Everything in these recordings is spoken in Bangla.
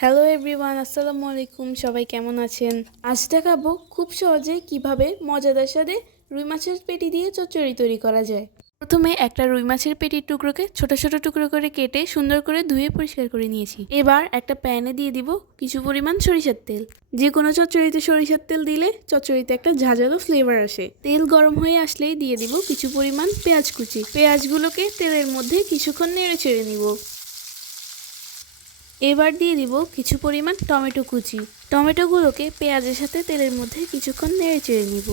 হ্যালো এভরিওয়ান, আসসালামু আলাইকুম। সবাই কেমন আছেন? আজ দেখাবো খুব সহজে কিভাবে মজাদার স্বাদে রুই মাছের পেটি দিয়ে চচ্চড়ি তৈরি করা যায়। প্রথমে একটা রুই মাছের পেটির টুকরোকে ছোট ছোট টুকরো করে কেটে সুন্দর করে ধুয়ে পরিষ্কার করে নিয়েছি। এবার একটা প্যানে দিয়ে দিব কিছু পরিমাণ সরিষার তেল। যে কোনো চচ্চড়িতে সরিষার তেল দিলে চচ্চড়িতে একটা ঝাঁঝালো ফ্লেভার আসে। তেল গরম হয়ে আসলেই দিয়ে দিব কিছু পরিমাণ পেঁয়াজ কুচি। পেঁয়াজগুলোকে তেলের মধ্যে কিছুক্ষণ নেড়ে চেড়ে নিব। এবার দিয়ে দিব কিছু পরিমাণ টমেটো কুচি। টমেটোগুলোকে পেঁয়াজের সাথে তেলের মধ্যে কিছুক্ষণ নেড়ে চেড়ে নিব।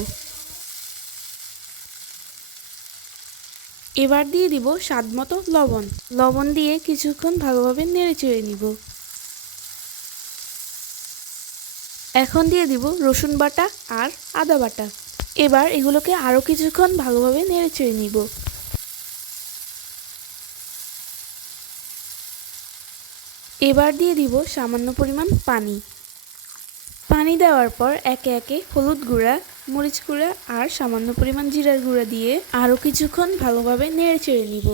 এবার দিয়ে দিব স্বাদমতো লবণ। লবণ দিয়ে কিছুক্ষণ ভালোভাবে নেড়ে চেড়ে নিব। এখন দিয়ে দিব রসুন বাটা আর আদা বাটা। এবার এগুলোকে আরও কিছুক্ষণ ভালোভাবে নেড়ে চেড়ে নিব। এবার দিয়ে দিব সামান্য পরিমাণ পানি। পানি দেওয়ার পর একে একে হলুদ গুঁড়া, মরিচ গুঁড়া আর সামান্য পরিমাণ জিরার গুঁড়া দিয়ে আরও কিছুক্ষণ ভালোভাবে নেড়ে চেড়ে নিব।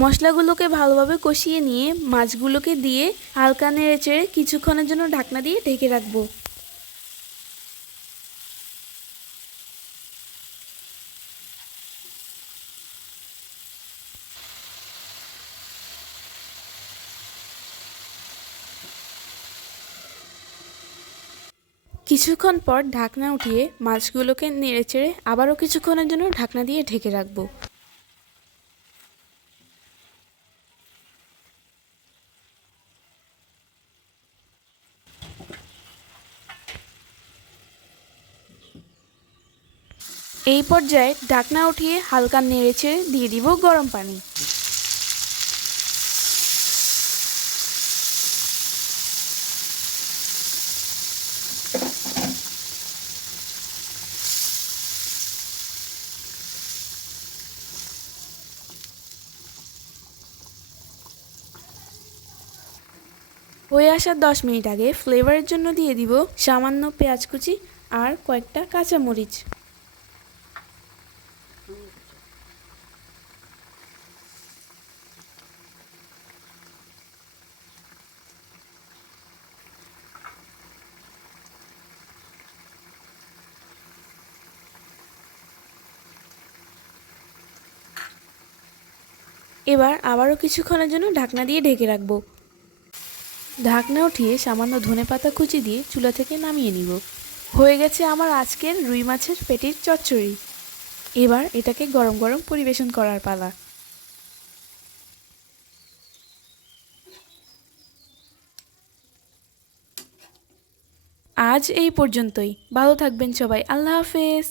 মশলাগুলোকে ভালোভাবে কষিয়ে নিয়ে মাছগুলোকে দিয়ে হালকা নেড়ে চেড়ে কিছুক্ষণের জন্য ঢাকনা দিয়ে ঢেকে রাখবো। কিছুক্ষণ পর ঢাকনা উঠিয়ে মাছগুলোকে নেড়ে চেড়ে আবারও কিছুক্ষণের জন্য ঢাকনা দিয়ে ঢেকে রাখবো। এই পর্যায়ে ঢাকনা উঠিয়ে হালকা নেড়ে চেড়ে দিয়ে দিব গরম পানি। হয়ে আসার 10 মিনিট আগে ফ্লেভারের জন্য দিয়ে দিব সামান্য পেঁয়াজ কুচি আর কয়েকটা কাঁচামরিচ। এবার আবারও কিছুক্ষণের জন্য ঢাকনা দিয়ে ঢেকে রাখবো। ঢাকনা উঠিয়ে সামান্য ধনেপাতা কুচি দিয়ে চুলা থেকে নামিয়ে নিব। হয়ে গেছে আমার আজকের রুই মাছের পেটির চচ্চড়ি। এবার এটাকে গরম গরম পরিবেশন করার পালা। আজ এই পর্যন্তই। ভালো থাকবেন সবাই। আল্লাহ হাফেজ।